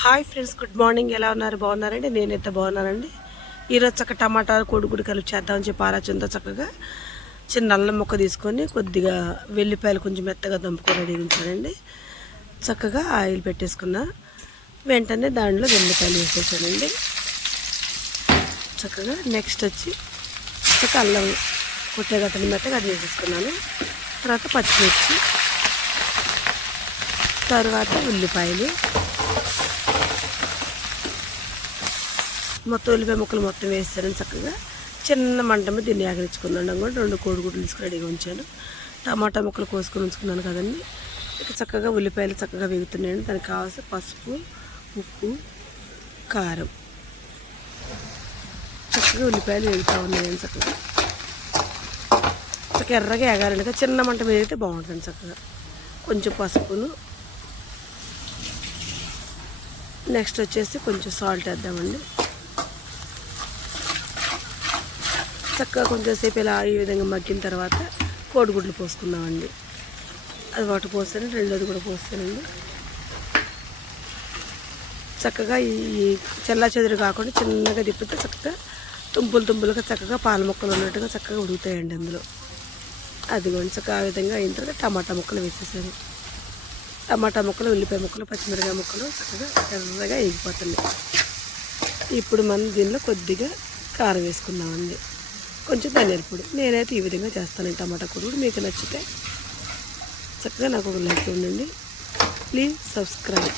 Hi friends, good morning. ఎలా ఉన్నారు? బాగున్నారండి? నేనైతే బాగున్నానండి. ఈరోజు చక్క టమాటా కోడిగుడి కలిపి చేద్దామని చెప్పి ఆలోచనతో చక్కగా చిన్న అల్లం ముక్క తీసుకొని కొద్దిగా వెల్లిపాయలు కొంచెం మెత్తగా దంపుకొని రెడీ ఉంచానండి. చక్కగా ఆయిల్ పెట్టేసుకున్నా. వెంటనే దాంట్లో వెల్లిపాయలు వేసేసానండి. చక్కగా నెక్స్ట్ వచ్చి చక్క అల్లం కొట్టేగట్టని మెత్తగా అది వేసేసుకున్నాను. తర్వాత పచ్చిమిర్చి, తర్వాత ఉల్లిపాయలు, మొత్తం ఉల్లిపాయ ముక్కలు మొత్తం వేస్తాను. చక్కగా చిన్న మంట మీద దీన్ని ఆగరించుకున్నాను. కూడా 2 కోడిగుడ్లు తీసుకుని రెడీగా ఉంచాను. టమాటా ముక్కలు కోసుకొని ఉంచుకున్నాను కదండి. ఇక చక్కగా ఉల్లిపాయలు చక్కగా వేగుతున్నాయండి. దానికి కావాల్సిన పసుపు, ఉప్పు, కారం. చక్కగా ఉల్లిపాయలు వేగుతూ ఉన్నాయండి. చక్కగా ఎర్రగా ఎగాలండి. చిన్న మంట మీద అయితే బాగుంటుంది. చక్కగా కొంచెం పసుపును, నెక్స్ట్ వచ్చేసి కొంచెం సాల్ట్ వేద్దామండి. చక్కగా కొంచెంసేపు ఇలా ఈ విధంగా మగ్గిన తర్వాత కోడిగుడ్లు పోసుకుందామండి. అది ఒకటి పోస్తాను, రెండోది కూడా పోస్తానండి. చక్కగా ఈ చెల్లా చెదురు కాకుండా చిన్నగా తిప్పితే చక్కగా తుంపులుగా చక్కగా పాల ముక్కలు ఉన్నట్టుగా చక్కగా ఉడుకుతాయండి అందులో. అదిగోండి చక్కగా ఆ విధంగా అయిన తర్వాత టమాటా ముక్కలు వేసేసాను. టమాటా ముక్కలు, ఉల్లిపాయ ముక్కలు, పచ్చిమిరకాయ ముక్కలు చక్కగా ఎర్రగా ఎగిపోతున్నాయి. ఇప్పుడు మనం దీనిలో కొద్దిగా కారం వేసుకుందామండి, కొంచెం ధనియాల పొడి. నేనైతే ఈ విధంగా చేస్తాను టమాటా కోడిగుడు. మీకు నచ్చితే చక్కగా నాకు ఒక లైక్ ఉండండి. Please subscribe.